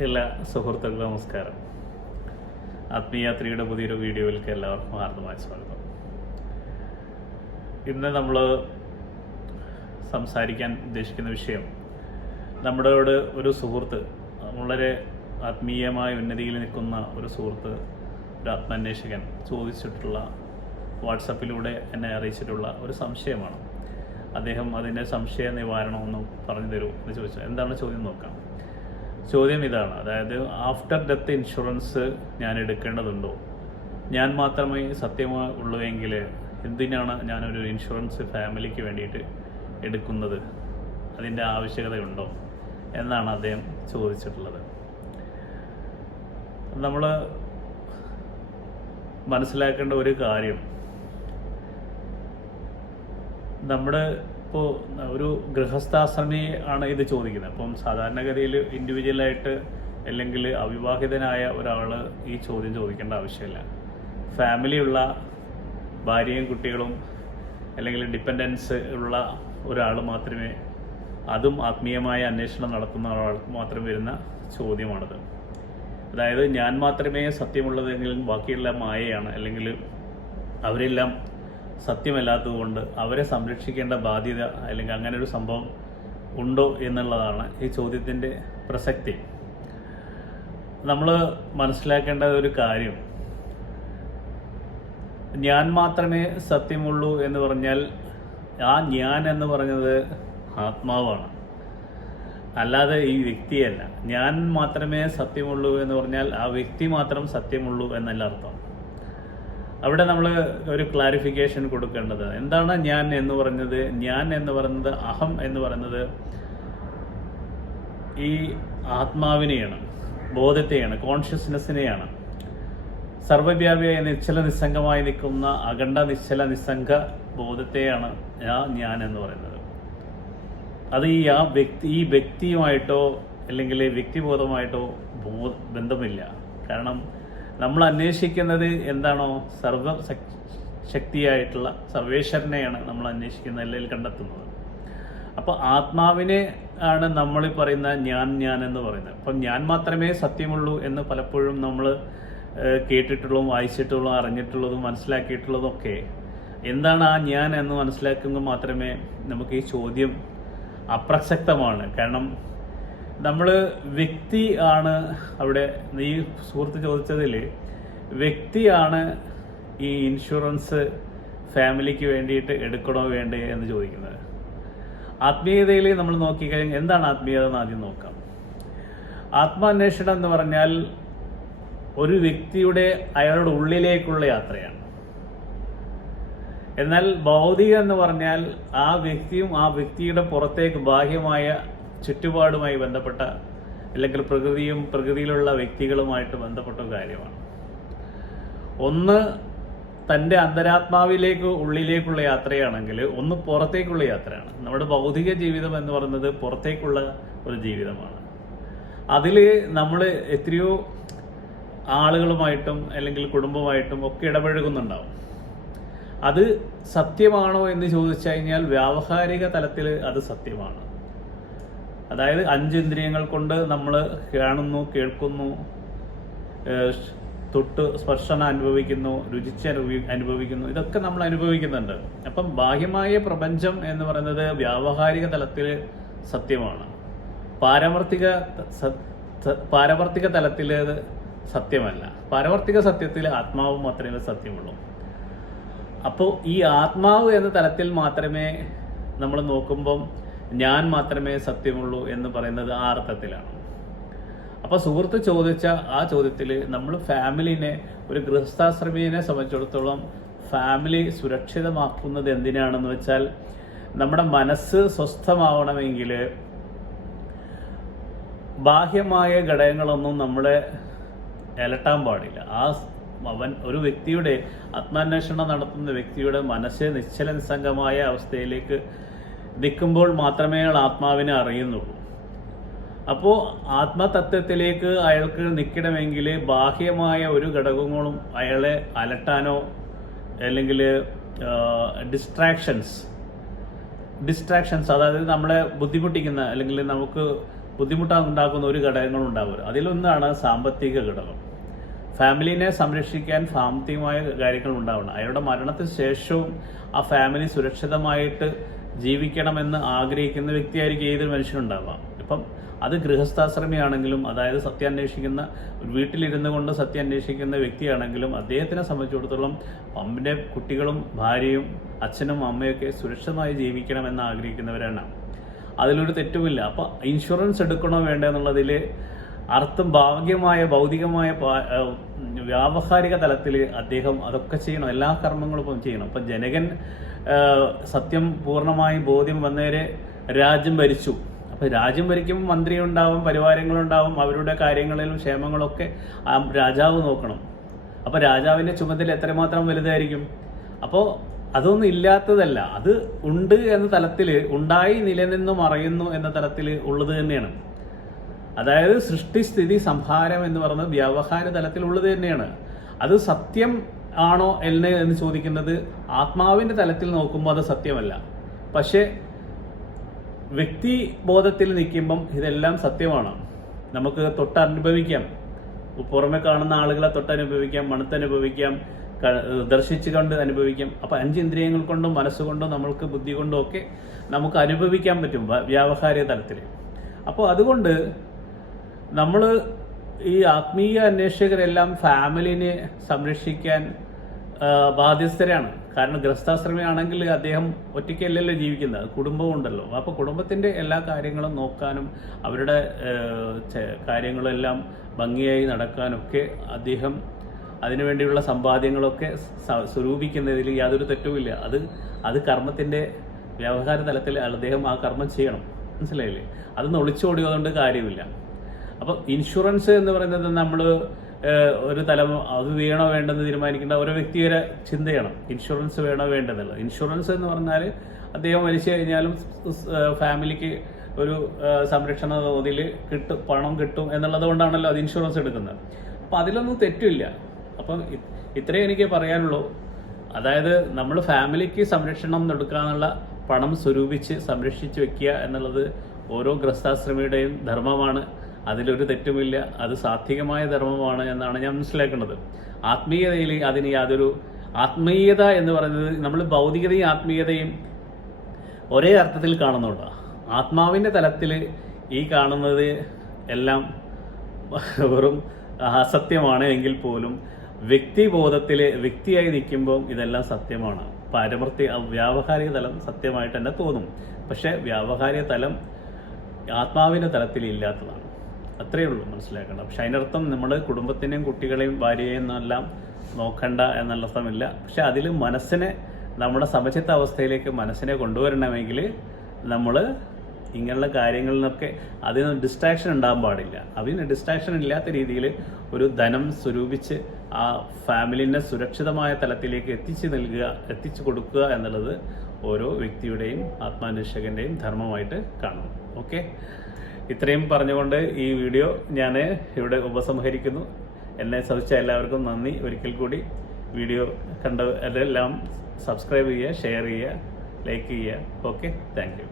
എല്ലാ സുഹൃത്തുക്കളും നമസ്കാരം. ആത്മീയാത്രിയുടെ പുതിയൊരു വീഡിയോയിലേക്ക് എല്ലാവർക്കും ഹാർദമായ സ്വാഗതം. ഇന്ന് നമ്മൾ സംസാരിക്കാൻ ഉദ്ദേശിക്കുന്ന വിഷയം, നമ്മുടെ ഒരു സുഹൃത്ത്, വളരെ ആത്മീയമായ ഉന്നതിയിൽ നിൽക്കുന്ന ഒരു സുഹൃത്ത്, ഒരു ആത്മാന്വേഷകൻ ചോദിച്ചിട്ടുള്ള, വാട്സപ്പിലൂടെ എന്നെ അറിയിച്ചിട്ടുള്ള ഒരു സംശയമാണ്. അദ്ദേഹം അതിൻ്റെ സംശയ നിവാരണമെന്ന് പറഞ്ഞു തരൂ എന്ന് ചോദിച്ചാൽ എന്താണ് ചോദ്യം നോക്കാം. ചോദ്യം ഇതാണ്, അതായത് ആഫ്റ്റർ ഡെത്ത് ഇൻഷുറൻസ് ഞാൻ എടുക്കേണ്ടതുണ്ടോ? ഞാൻ മാത്രമേ സത്യമായി ഉള്ളുവെങ്കിൽ എന്തിനാണ് ഞാനൊരു ഇൻഷുറൻസ് ഫാമിലിക്ക് വേണ്ടിയിട്ട് എടുക്കുന്നത്? അതിൻ്റെ ആവശ്യകതയുണ്ടോ എന്നാണ് അദ്ദേഹം ചോദിച്ചിട്ടുള്ളത്. നമ്മൾ മനസ്സിലാക്കേണ്ട ഒരു കാര്യം, നമ്മുടെ ഇപ്പോൾ ഒരു ഗൃഹസ്ഥാശ്രമി ആണ് ഇത് ചോദിക്കുന്നത്. അപ്പം സാധാരണഗതിയിൽ ഇൻഡിവിജ്വലായിട്ട് അല്ലെങ്കിൽ അവിവാഹിതനായ ഒരാൾ ഈ ചോദ്യം ചോദിക്കേണ്ട ആവശ്യമില്ല. ഫാമിലിയുള്ള ഭാര്യയും കുട്ടികളും അല്ലെങ്കിൽ ഡിപ്പെൻഡൻസ് ഉള്ള ഒരാൾ മാത്രമേ, അതും ആത്മീയമായ അന്വേഷണം നടത്തുന്ന ഒരാൾക്ക് മാത്രം വരുന്ന ചോദ്യമാണിത്. അതായത് ഞാൻ മാത്രമേ സത്യമുള്ളതെങ്കിൽ ബാക്കിയെല്ലാം മായയാണ്, അല്ലെങ്കിൽ അവരെല്ലാം സത്യമല്ലാത്തതുകൊണ്ട് അവരെ സംരക്ഷിക്കേണ്ട ബാധ്യത അല്ലെങ്കിൽ അങ്ങനെ ഒരു സംഭവം ഉണ്ടോ എന്നുള്ളതാണ് ഈ ചോദ്യത്തിൻ്റെ പ്രസക്തി. നമ്മൾ മനസ്സിലാക്കേണ്ട ഒരു കാര്യം, ഞാൻ മാത്രമേ സത്യമുള്ളൂ എന്ന് പറഞ്ഞാൽ ആ ഞാൻ എന്ന് പറഞ്ഞത് ആത്മാവാണ്, അല്ലാതെ ഈ വ്യക്തിയല്ല. ഞാൻ മാത്രമേ സത്യമുള്ളൂ എന്ന് പറഞ്ഞാൽ ആ വ്യക്തി മാത്രം സത്യമുള്ളൂ എന്നല്ല അർത്ഥം. അവിടെ നമ്മൾ ഒരു ക്ലാരിഫിക്കേഷൻ കൊടുക്കേണ്ടത്, എന്താണ് ഞാൻ എന്ന് പറഞ്ഞത്? ഞാൻ എന്ന് പറയുന്നത്, അഹം എന്ന് പറയുന്നത് ഈ ആത്മാവിനെയാണ്, ബോധത്തെയാണ്, കോൺഷ്യസ്നെസ്സിനെയാണ്. സർവ്വവ്യാപിയായ നിശ്ചല നിസ്സംഗമായി നിൽക്കുന്ന അഖണ്ഡ നിശ്ചല നിസ്സംഗ ബോധത്തെയാണ് ഞാൻ എന്ന് പറയുന്നത്. അത് ഈ വ്യക്തിയുമായിട്ടോ അല്ലെങ്കിൽ വ്യക്തിബോധമായിട്ടോ ബന്ധമില്ല. കാരണം നമ്മൾ അന്വേഷിക്കുന്നത് എന്താണോ, സർവശക്തിയായിട്ടുള്ള സർവേശ്വരനെയാണ് നമ്മൾ അന്വേഷിക്കുന്നത്, അല്ലെങ്കിൽ കണ്ടെത്തുന്നത്. അപ്പോൾ ആത്മാവിനെ ആണ് നമ്മൾ പറയുന്ന ഞാൻ എന്ന് പറയുന്നത്. അപ്പം ഞാൻ മാത്രമേ സത്യമുള്ളൂ എന്ന് പലപ്പോഴും നമ്മൾ കേട്ടിട്ടുള്ളതും വായിച്ചിട്ടുള്ളതും അറിഞ്ഞിട്ടുള്ളതും മനസ്സിലാക്കിയിട്ടുള്ളതും ഒക്കെ. എന്താണ് ആ ഞാൻ എന്ന് മനസ്സിലാക്കുമ്പോൾ മാത്രമേ നമുക്ക് ഈ ചോദ്യം അപ്രസക്തമാണ്. കാരണം നമ്മൾ വ്യക്തി ആണ് അവിടെ, ഈ സുഹൃത്ത് ചോദിച്ചതിൽ വ്യക്തിയാണ് ഈ ഇൻഷുറൻസ് ഫാമിലിക്ക് വേണ്ടിയിട്ട് എടുക്കണോ വേണ്ടേ എന്ന് ചോദിക്കുന്നത്. ആത്മീയതയിൽ നമ്മൾ നോക്കിക്കഴിഞ്ഞാൽ എന്താണ് ആത്മീയത എന്ന് ആദ്യം നോക്കാം. ആത്മാന്വേഷണം എന്ന് പറഞ്ഞാൽ ഒരു വ്യക്തിയുടെ അയാളുടെ ഉള്ളിലേക്കുള്ള യാത്രയാണ്. എന്നാൽ ഭൗതികം എന്ന് പറഞ്ഞാൽ ആ വ്യക്തിയും ആ വ്യക്തിയുടെ പുറത്തേക്ക് ബാഹ്യമായ ചുറ്റുപാടുമായി ബന്ധപ്പെട്ട, അല്ലെങ്കിൽ പ്രകൃതിയിലുള്ള വ്യക്തികളുമായിട്ട് ബന്ധപ്പെട്ട കാര്യമാണ്. ഒന്ന് തൻ്റെ അന്തരാത്മാവിലേക്ക് ഉള്ളിലേക്കുള്ള യാത്രയാണെങ്കിൽ, ഒന്ന് പുറത്തേക്കുള്ള യാത്രയാണ്. നമ്മുടെ ഭൗതിക ജീവിതം എന്ന് പറയുന്നത് പുറത്തേക്കുള്ള ഒരു ജീവിതമാണ്. അതിൽ നമ്മൾ എത്രയോ ആളുകളുമായിട്ടും അല്ലെങ്കിൽ കുടുംബമായിട്ടും ഒക്കെ ഇടപഴകുന്നുണ്ടാവും. അത് സത്യമാണോ എന്ന് ചോദിച്ചു കഴിഞ്ഞാൽ വ്യാവഹാരിക തലത്തിൽ അത് സത്യമാണ്. അതായത് 5 ഇന്ദ്രിയങ്ങൾ കൊണ്ട് നമ്മൾ കാണുന്നു, കേൾക്കുന്നു, തൊട്ട് സ്പർശനം അനുഭവിക്കുന്നു, രുചിച്ച് അനുഭവിക്കുന്നു, ഇതൊക്കെ നമ്മൾ അനുഭവിക്കുന്നുണ്ട്. അപ്പം ബാഹ്യമായ പ്രപഞ്ചം എന്ന് പറയുന്നത് വ്യാവഹാരിക തലത്തിൽ സത്യമാണ്. പാരവർത്തിക തലത്തിൽ സത്യമല്ല. പാരവർത്തിക സത്യത്തിൽ ആത്മാവ് മാത്രമേ സത്യമുള്ളൂ. അപ്പോൾ ഈ ആത്മാവ് എന്ന തലത്തിൽ മാത്രമേ നമ്മൾ നോക്കുമ്പം ഞാൻ മാത്രമേ സത്യമുള്ളൂ എന്ന് പറയുന്നത് ആ അർത്ഥത്തിലാണ്. അപ്പോൾ സുഹൃത്ത് ചോദിച്ച ആ ചോദ്യത്തിൽ നമ്മൾ ഫാമിലിനെ, ഒരു ഗൃഹസ്ഥാശ്രമിയെ സംബന്ധിച്ചിടത്തോളം ഫാമിലി സുരക്ഷിതമാക്കുന്നത് എന്തിനാണെന്ന് വെച്ചാൽ, നമ്മുടെ മനസ്സ് സ്വസ്ഥമാവണമെങ്കിൽ ബാഹ്യമായ ഘടകങ്ങളൊന്നും നമ്മളെ അലട്ടാൻ പാടില്ല. ഒരു വ്യക്തിയുടെ ആത്മാന്വേഷണം നടത്തുന്ന വ്യക്തിയുടെ മനസ്സ് നിശ്ചല നിസ്സംഗമായ അവസ്ഥയിലേക്ക് നിൽക്കുമ്പോൾ മാത്രമേ അയാൾ ആത്മാവിനെ അറിയുന്നുള്ളൂ. അപ്പോൾ ആത്മതത്വത്തിലേക്ക് അയാൾക്ക് നിൽക്കണമെങ്കിൽ ബാഹ്യമായ ഒരു ഘടകങ്ങളും അയാളെ അലട്ടാനോ അല്ലെങ്കിൽ ഡിസ്ട്രാക്ഷൻസ്, അതായത് നമ്മളെ ബുദ്ധിമുട്ടിക്കുന്ന അല്ലെങ്കിൽ നമുക്ക് ബുദ്ധിമുട്ടുണ്ടാക്കുന്ന ഒരു ഘടകങ്ങളും ഉണ്ടാവില്ല. അതിലൊന്നാണ് സാമ്പത്തിക ഘടകം. ഫാമിലിനെ സംരക്ഷിക്കാൻ സാമ്പത്തികമായ കാര്യങ്ങൾ ഉണ്ടാവണം. അയാളുടെ മരണത്തിന് ശേഷവും ആ ഫാമിലി സുരക്ഷിതമായിട്ട് ജീവിക്കണമെന്ന് ആഗ്രഹിക്കുന്ന വ്യക്തിയായിരിക്കും ഏതൊരു മനുഷ്യനുണ്ടാവാം. ഇപ്പം അത് ഗൃഹസ്ഥാശ്രമിയാണെങ്കിലും, അതായത് സത്യം അന്വേഷിക്കുന്ന വീട്ടിലിരുന്നു കൊണ്ട് സത്യം അന്വേഷിക്കുന്ന വ്യക്തിയാണെങ്കിലും, അദ്ദേഹത്തിനെ സംബന്ധിച്ചിടത്തോളം അമ്മൻ്റെ കുട്ടികളും ഭാര്യയും അച്ഛനും അമ്മയൊക്കെ സുരക്ഷിതമായി ജീവിക്കണമെന്ന് ആഗ്രഹിക്കുന്നവരാണ്. അതിലൊരു തെറ്റുമില്ല. അപ്പം ഇൻഷുറൻസ് എടുക്കണോ വേണ്ടോ എന്നുള്ളതിൽ അർത്ഥം ഭാഗികമായ ഭൗതികമായ വ്യാവഹാരിക തലത്തിൽ അദ്ദേഹം അതൊക്കെ ചെയ്യണം. എല്ലാ കർമ്മങ്ങളും ഇപ്പം ചെയ്യണം. ഇപ്പം ജനകൻ സത്യം പൂർണ്ണമായി ബോധ്യം വന്നവരെ രാജ്യം ഭരിച്ചു. അപ്പോൾ രാജ്യം ഭരിക്കുമ്പോൾ മന്ത്രി ഉണ്ടാവും, പരിവാരങ്ങളുണ്ടാവും, അവരുടെ കാര്യങ്ങളിലും ക്ഷേമങ്ങളൊക്കെ ആ രാജാവ് നോക്കണം. അപ്പോൾ രാജാവിൻ്റെ ചുമതല എത്രമാത്രം വലുതായിരിക്കും. അപ്പോൾ അതൊന്നും ഇല്ലാത്തതല്ല, അത് ഉണ്ട് എന്ന തലത്തിൽ, ഉണ്ടായി നിലനിന്ന് മറയുന്നു എന്ന തലത്തിൽ ഉള്ളത് തന്നെയാണ്. അതായത് സൃഷ്ടിസ്ഥിതി സംഹാരം എന്ന് പറയുന്നത് വ്യവഹാര തലത്തിലുള്ളത് തന്നെയാണ്. അത് സത്യം ആണോ എന്ന് ചോദിക്കുന്നത് ആത്മാവിൻ്റെ തലത്തിൽ നോക്കുമ്പോൾ അത് സത്യമല്ല. പക്ഷേ വ്യക്തിബോധത്തിൽ നിൽക്കുമ്പം ഇതെല്ലാം സത്യമാണ്. നമുക്ക് തൊട്ടനുഭവിക്കാം, പുറമെ കാണുന്ന ആളുകളെ തൊട്ടനുഭവിക്കാം, മണത്തനുഭവിക്കാം, ദർശിച്ചു കണ്ട് അനുഭവിക്കാം. അപ്പം 5 ഇന്ദ്രിയങ്ങൾ കൊണ്ടും മനസ്സുകൊണ്ടും നമ്മൾക്ക് ബുദ്ധി കൊണ്ടും ഒക്കെ നമുക്ക് അനുഭവിക്കാൻ പറ്റും വ്യാവഹാരിക തലത്തിൽ. അപ്പോൾ അതുകൊണ്ട് നമ്മൾ ഈ ആത്മീയ അന്വേഷകരെല്ലാം ഫാമിലിനെ സംരക്ഷിക്കാൻ ബാധ്യസ്ഥരാണ്. കാരണം ഗൃഹസ്ഥാശ്രമിയാണെങ്കിൽ അദ്ദേഹം ഒറ്റയ്ക്കല്ലല്ലോ ജീവിക്കുന്നത്, കുടുംബവും ഉണ്ടല്ലോ. അപ്പോൾ കുടുംബത്തിൻ്റെ എല്ലാ കാര്യങ്ങളും നോക്കാനും അവരുടെ കാര്യങ്ങളെല്ലാം ഭംഗിയായി നടക്കാനൊക്കെ അദ്ദേഹം അതിനുവേണ്ടിയുള്ള സമ്പാദ്യങ്ങളൊക്കെ സ്വരൂപിക്കുന്നതിൽ യാതൊരു തെറ്റുമില്ല. അത് കർമ്മത്തിൻ്റെ വ്യവഹാര തലത്തിൽ അദ്ദേഹം ആ കർമ്മം ചെയ്യണം. മനസ്സിലായില്ലേ? അതൊന്നും ഒളിച്ചോടിയതുകൊണ്ട് കാര്യമില്ല. അപ്പം ഇൻഷുറൻസ് എന്ന് പറയുന്നത് നമ്മൾ ഒരു അത് വേണോ വേണ്ടെന്ന് തീരുമാനിക്കേണ്ട ഓരോ വ്യക്തിയുടെ ചിന്തയാണ്. ഇൻഷുറൻസ് വേണോ വേണ്ടെന്നുള്ളത്. ഇൻഷുറൻസ് എന്ന് പറഞ്ഞാൽ അദ്ദേഹം മരിച്ചു കഴിഞ്ഞാലും ഫാമിലിക്ക് ഒരു സംരക്ഷണ തോതിൽ പണം കിട്ടും എന്നുള്ളത് കൊണ്ടാണല്ലോ അത് ഇൻഷുറൻസ് എടുക്കുന്നത്. അപ്പം അതിലൊന്നും തെറ്റില്ല. അപ്പം ഇത്രയും എനിക്ക് പറയാനുള്ളൂ. അതായത് നമ്മൾ ഫാമിലിക്ക് സംരക്ഷണം എടുക്കാനുള്ള പണം സ്വരൂപിച്ച് സംരക്ഷിച്ച് വെക്കുക എന്നുള്ളത് ഓരോ ഗൃഹസ്ഥാശ്രമിയുടെയും ധർമ്മമാണ്. അതിലൊരു തെറ്റുമില്ല. അത് സാത്വികമായ ധർമ്മമാണ് എന്നാണ് ഞാൻ മനസ്സിലാക്കുന്നത്. ആത്മീയതയിൽ അതിന് യാതൊരു ആത്മീയത എന്ന് പറയുന്നത് നമ്മൾ ഭൗതികതയും ആത്മീയതയും ഒരേ അർത്ഥത്തിൽ കാണുന്നുണ്ട്. ആത്മാവിൻ്റെ തലത്തിൽ ഈ കാണുന്നത് എല്ലാം വെറും അസത്യമാണ് എങ്കിൽ പോലും വ്യക്തിബോധത്തിൽ വ്യക്തിയായി നിൽക്കുമ്പോൾ ഇതെല്ലാം സത്യമാണ്. വ്യാവഹാരിക തലം സത്യമായിട്ട് തന്നെ തോന്നും. പക്ഷേ വ്യാവഹാരിക തലം ആത്മാവിൻ്റെ തലത്തിൽ ഇല്ലാത്തതാണ്. അത്രയേ ഉള്ളൂ മനസ്സിലാക്കണം. പക്ഷെ അതിനർത്ഥം നമ്മൾ കുടുംബത്തിനെയും കുട്ടികളെയും ഭാര്യയെയും എല്ലാം നോക്കണ്ട എന്നുള്ള അർത്ഥമില്ല. പക്ഷെ അതിൽ മനസ്സിനെ നമ്മുടെ സമചിത്ത അവസ്ഥയിലേക്ക് മനസ്സിനെ കൊണ്ടുവരണമെങ്കിൽ നമ്മൾ ഇങ്ങനെയുള്ള കാര്യങ്ങളിൽ നിന്നൊക്കെ അതിന് ഡിസ്ട്രാക്ഷൻ ഉണ്ടാകാൻ പാടില്ല. അതിന് ഡിസ്ട്രാക്ഷൻ ഇല്ലാത്ത രീതിയിൽ ഒരു ധനം സ്വരൂപിച്ച് ആ ഫാമിലിനെ സുരക്ഷിതമായ തലത്തിലേക്ക് എത്തിച്ചു കൊടുക്കുക എന്നുള്ളത് ഓരോ വ്യക്തിയുടെയും ആത്മാന്വേഷകൻ്റെയും ധർമ്മമായിട്ട് കാണുന്നു. ഓക്കെ, ഇത്രയും പറഞ്ഞുകൊണ്ട് ഈ വീഡിയോ ഞാൻ ഇവിടെ ഉപസംഹരിക്കുന്നു. എന്നെ ശ്രമിച്ച എല്ലാവർക്കും നന്ദി. ഒരിക്കൽ കൂടി വീഡിയോ കണ്ടതെല്ലാം സബ്സ്ക്രൈബ് ചെയ്യുക, ഷെയർ ചെയ്യുക, ലൈക്ക് ചെയ്യുക. Okay, thank you.